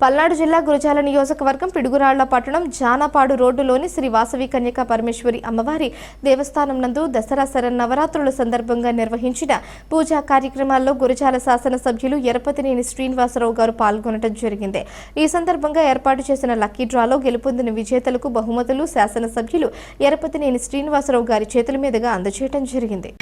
పల్నాడు జిల్లా గురజాల నియోజకవర్గం పిడుగురాళ్ల పట్టణం జానపాడు రోడ్డులోని శ్రీ వాసవి కన్యకా పరమేశ్వరి అమ్మవారి దేవస్థానం నందు దసరా శరన్నవరాత్రుల సందర్భంగా నిర్వహించిన పూజా కార్యక్రమాల్లో గురజాల శాసనసభ్యులు ఎరపతినేని శ్రీనివాసరావు గారు పాల్గొనడం జరిగింది. ఈ సందర్భంగా ఏర్పాటు చేసిన లక్కీ డ్రాలో గెలుపొందిన విజేతలకు బహుమతులు శాసనసభ్యులు ఎరపతినేని శ్రీనివాసరావు గారి చేతుల మీదుగా అందజేయడం జరిగింది.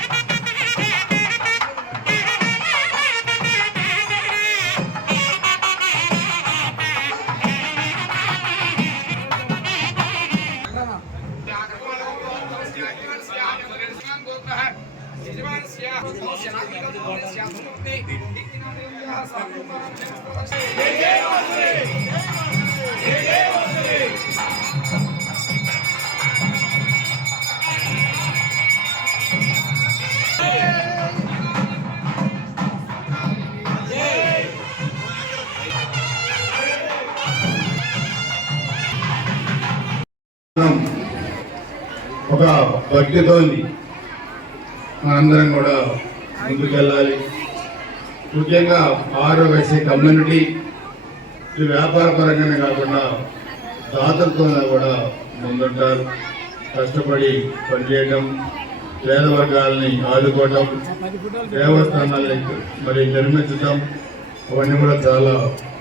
ఒక భక్తితో మనందరం కూడా ముందుకెళ్ళాలి. ముఖ్యంగా ఆరోగ్య కమ్యూనిటీ వ్యాపార పరంగానే కాకుండా దాతృత్వంగా కూడా ముందుంటారు. కష్టపడి పనిచేయడం, పేద వర్గాలని ఆదుకోవటం, దేవస్థానాలని మరి నిర్మించడం, అవన్నీ కూడా చాలా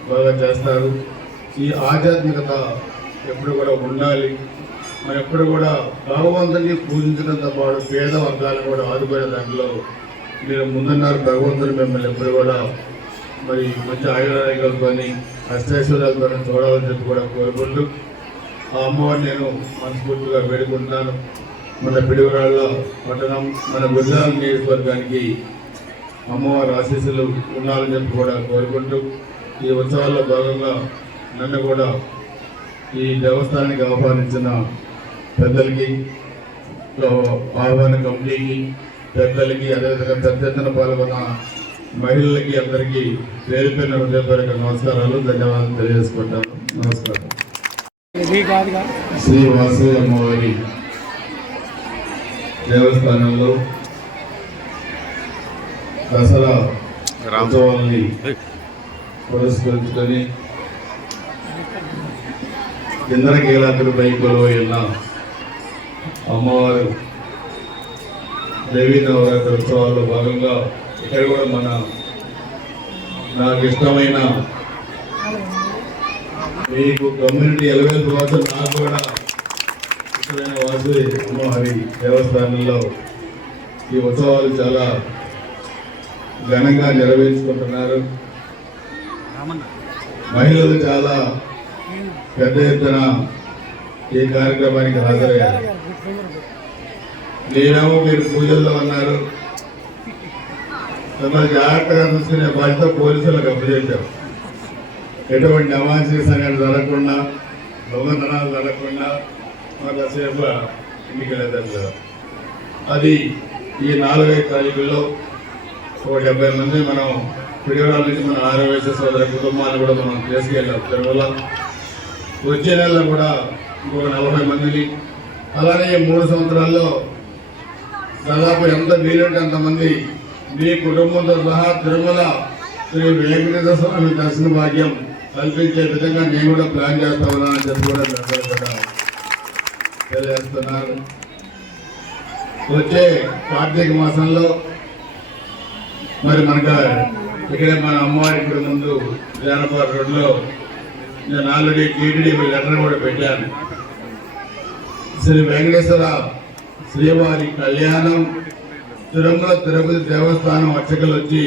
బాగా చేస్తారు. ఈ ఆధ్యాత్మికత ఎప్పుడు కూడా ఉండాలి. మరి ఎప్పుడు కూడా భగవంతుని పూజించడంతో పాటు పేద వర్గాలను కూడా ఆదుకునే దాంట్లో మీరు ముందున్నారు. భగవంతుడు మిమ్మల్ని ఎప్పుడు కూడా మరి మంచి ఆయుర్వేదాలతో అష్టైశ్వర్యాలతో చూడాలని చెప్పి కూడా కోరుకుంటూ ఆ అమ్మవారిని నేను మనస్ఫూర్తిగా వేడుకుంటున్నాను. మన పిడుగురాళ్ల పట్టణం, మన గుజరాల నియోజకవర్గానికి అమ్మవారి ఆశీస్సులు ఉండాలని చెప్పి కూడా కోరుకుంటూ ఈ ఉత్సవాల్లో భాగంగా నన్ను కూడా ఈ దేవస్థానానికి ఆహ్వానించిన పెద్దలకి, ఆహ్వాన కమిటీకి, పెద్దలకి, అదేవిధంగా పెద్ద ఎత్తున పాల్గొన్న మహిళలకి అందరికీ పేరు పేరున హృదయపూర్వక నమస్కారాలు, ధన్యవాదాలు తెలియజేసుకుంటాను. నమస్కారం. శ్రీ వాసవి అమ్మవారి దేవస్థానంలో దసరా ఉత్సవాలని పురస్కరించుకొని ఇంద్రకీలాద్రిపై కొలువైన అమ్మవారు దేవీ నవరాత్రి ఉత్సవాల్లో భాగంగా ఇక్కడ కూడా నాకు ఇష్టమైన మీకు కమ్యూనిటీ ఎలవేల్ కోసం నాకు కూడా ఇష్టమైన వాసవి అమ్మవారి దేవస్థానంలో ఈ ఉత్సవాలు చాలా ఘనంగా నిర్వహించుకుంటున్నారు. మహిళలు చాలా పెద్ద ఎత్తున ఈ కార్యక్రమానికి హాజరయ్యారు. నేనేమో మీరు పూజల్లో ఉన్నారు, మిమ్మల్ని జాగ్రత్తగా చూసుకునే బాధ్యత పోలీసులకు అప్పచెప్పారు. ఎటువంటి అవాంఛనీయ సంఘటన జరగకుండా, దొంగతనాలు జరగకుండా కాసేపు ఎన్నికలేదంటారు. అది ఈ 4-5 తారీఖుల్లో 70 మంది మనం పిడుగురాళ్ళ నుంచి మన ఆరోగ్య సోదర కుటుంబాలు కూడా మనం తీసుకెళ్ళాం తిరుమల. వచ్చే నెలలో కూడా ఇంకొక 40 మందిని, అలానే 3 సంవత్సరాల్లో దాదాపు ఎంత వీలుంటే అంతమంది మీ కుటుంబంతో సహా తిరుమల శ్రీ వెంకటేశ్వర స్వామి దర్శన భాగ్యం కల్పించే విధంగా నేను కూడా ప్లాన్ చేస్తా ఉన్నానని చెప్పి కూడా తెలియజేస్తున్నాను. వచ్చే కార్తీక మాసంలో మరి మనకు ఇక్కడే మన అమ్మవారి గుడి ముందు జానపాడు రోడ్లో నేను ఆల్రెడీ టీటీడీ లెటర్ కూడా పెట్టాను. శ్రీ వెంకటేశ్వర శ్రీవారి కళ్యాణం, తిరుమల తిరుపతి దేవస్థానం అర్చకులు వచ్చి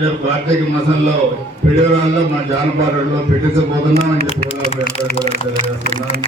రేపు కార్తీక మాసంలో పిడుగురాళ్ళలో మన జానపాడు రోడ్లో పెట్టించబోతున్నామని చెప్పి కూడా తెలియజేస్తున్నాను.